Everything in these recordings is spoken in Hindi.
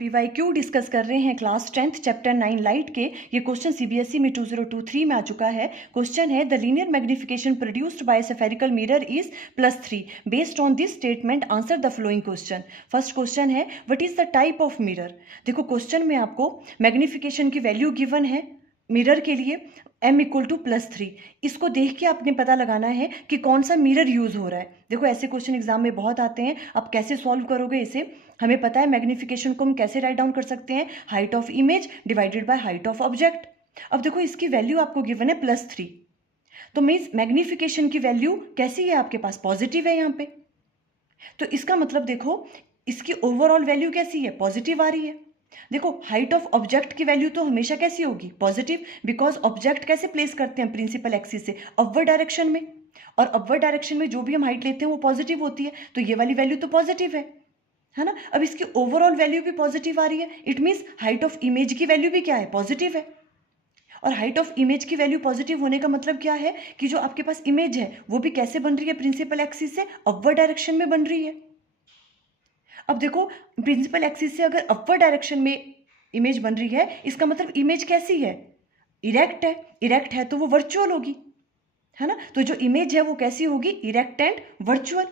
PYQ डिस्कस कर रहे हैं क्लास 10th चैप्टर 9 लाइट के। ये क्वेश्चन CBSE में 2023 में आ चुका है। क्वेश्चन है the linear magnification produced by spherical mirror is +3। Based on this statement answer the following question. First question है what is the type of mirror. देखो क्वेश्चन में आपको मैग्निफिकेशन की वैल्यू गिवन है मिरर के लिए m इक्वल टू +3। इसको देख के आपने पता लगाना है कि कौन सा मिरर यूज हो रहा है। देखो ऐसे क्वेश्चन एग्जाम में बहुत आते हैं, आप कैसे सॉल्व करोगे इसे। हमें पता है मैग्निफिकेशन को हम कैसे राइट डाउन कर सकते हैं, height of image divided by height of object. अब देखो इसकी वैल्यू आपको गिवन है +3, तो मीन्स मैग्निफिकेशन की वैल्यू कैसी है आपके पास, पॉजिटिव है यहाँ पे। तो इसका मतलब देखो इसकी ओवरऑल वैल्यू कैसी है, पॉजिटिव आ रही है। देखो हाइट ऑफ ऑब्जेक्ट की वैल्यू तो हमेशा कैसी होगी, पॉजिटिव, बिकॉज ऑब्जेक्ट कैसे प्लेस करते हैं प्रिंसिपल एक्सिस से, अपवर्ड डायरेक्शन में, और अपवर्ड डायरेक्शन में जो भी हम हाइट लेते हैं वो पॉजिटिव होती है, तो ये वाली वैल्यू तो पॉजिटिव है ना। अब इसकी ओवरऑल वैल्यू भी पॉजिटिव आ रही है, it means height of image की वैल्यू भी क्या है, पॉजिटिव है। और हाइट ऑफ इमेज की वैल्यू पॉजिटिव होने का मतलब क्या है कि जो आपके पास इमेज है वो भी कैसे बन रही है, प्रिंसिपल एक्सिस से अपवर्ड डायरेक्शन में बन रही है। अब देखो प्रिंसिपल एक्सिस से अगर अपवर्ड डायरेक्शन में इमेज बन रही है, इसका मतलब इमेज कैसी है, इरेक्ट है। इरेक्ट है तो वो वर्चुअल होगी, है ना। तो जो इमेज है वो कैसी होगी, इरेक्ट एंड वर्चुअल।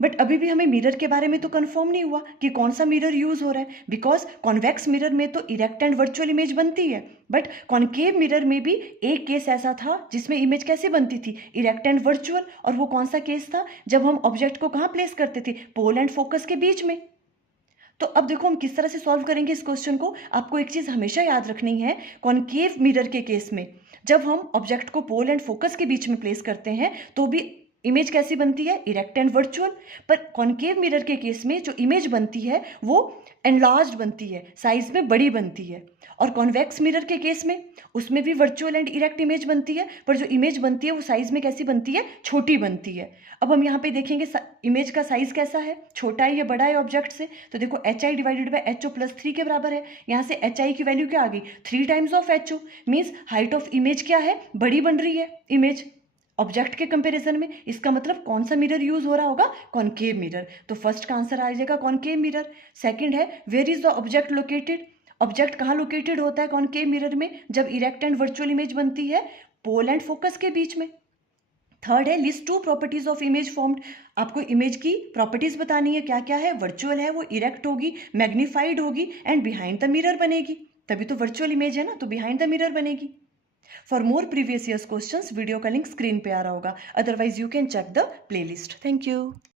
बट अभी भी हमें मिरर के बारे में तो कंफर्म नहीं हुआ कि कौन सा मिरर यूज हो रहा है, बिकॉज कॉन्वेक्स मिरर में तो इरेक्ट एंड वर्चुअल इमेज बनती है, बट कॉन्केव मिरर में भी एक केस ऐसा था जिसमें इमेज कैसे बनती थी, इरेक्ट एंड वर्चुअल। और वो कौन सा केस था, जब हम ऑब्जेक्ट को कहाँ प्लेस करते थे, पोल एंड फोकस के बीच में। तो अब देखो हम किस तरह से सॉल्व करेंगे इस क्वेश्चन को। आपको एक चीज हमेशा याद रखनी है, कॉन्केव मिरर के केस में जब हम ऑब्जेक्ट को पोल एंड फोकस के बीच में प्लेस करते हैं तो भी इमेज कैसी बनती है, इरेक्ट एंड वर्चुअल। पर कॉन्केव मिरर के केस में जो इमेज बनती है वो एनलार्ज्ड बनती है, साइज में बड़ी बनती है। और कॉन्वेक्स मिरर के केस में उसमें भी वर्चुअल एंड इरेक्ट इमेज बनती है, पर जो इमेज बनती है वो साइज में कैसी बनती है, छोटी बनती है। अब हम यहाँ पे देखेंगे इमेज का साइज कैसा है, छोटा है या बड़ा है ऑब्जेक्ट से। तो देखो HI डिवाइडेड बाय HO +3 के बराबर है। यहाँ से HI की वैल्यू क्या आ गई, 3 times of HO, means height of image क्या है, बड़ी बन रही है इमेज ऑब्जेक्ट के कंपैरिजन में। इसका मतलब कौन सा मिरर यूज हो रहा होगा, कॉन्केव मिरर। तो फर्स्ट का आंसर आ जाएगा कॉन्केव मिरर। सेकंड है where is the object located. Object कहाँ लोकेटेड होता है कॉन्केव मिरर में, जब इरेक्ट एंड वर्चुअल इमेज बनती है पोल एंड फोकस के बीच में। थर्ड है list 2 properties of image formed. आपको इमेज की प्रॉपर्टीज बतानी है, क्या क्या है, वर्चुअल है, वो इरेक्ट होगी, मैग्नीफाइड होगी एंड बिहाइंड द मिरर बनेगी। तभी तो वर्चुअल इमेज है ना, तो बिहाइंड द मिरर बनेगी। For more previous years questions, video का लिंक स्क्रीन पे आ रहा होगा, otherwise you can check the playlist. Thank you.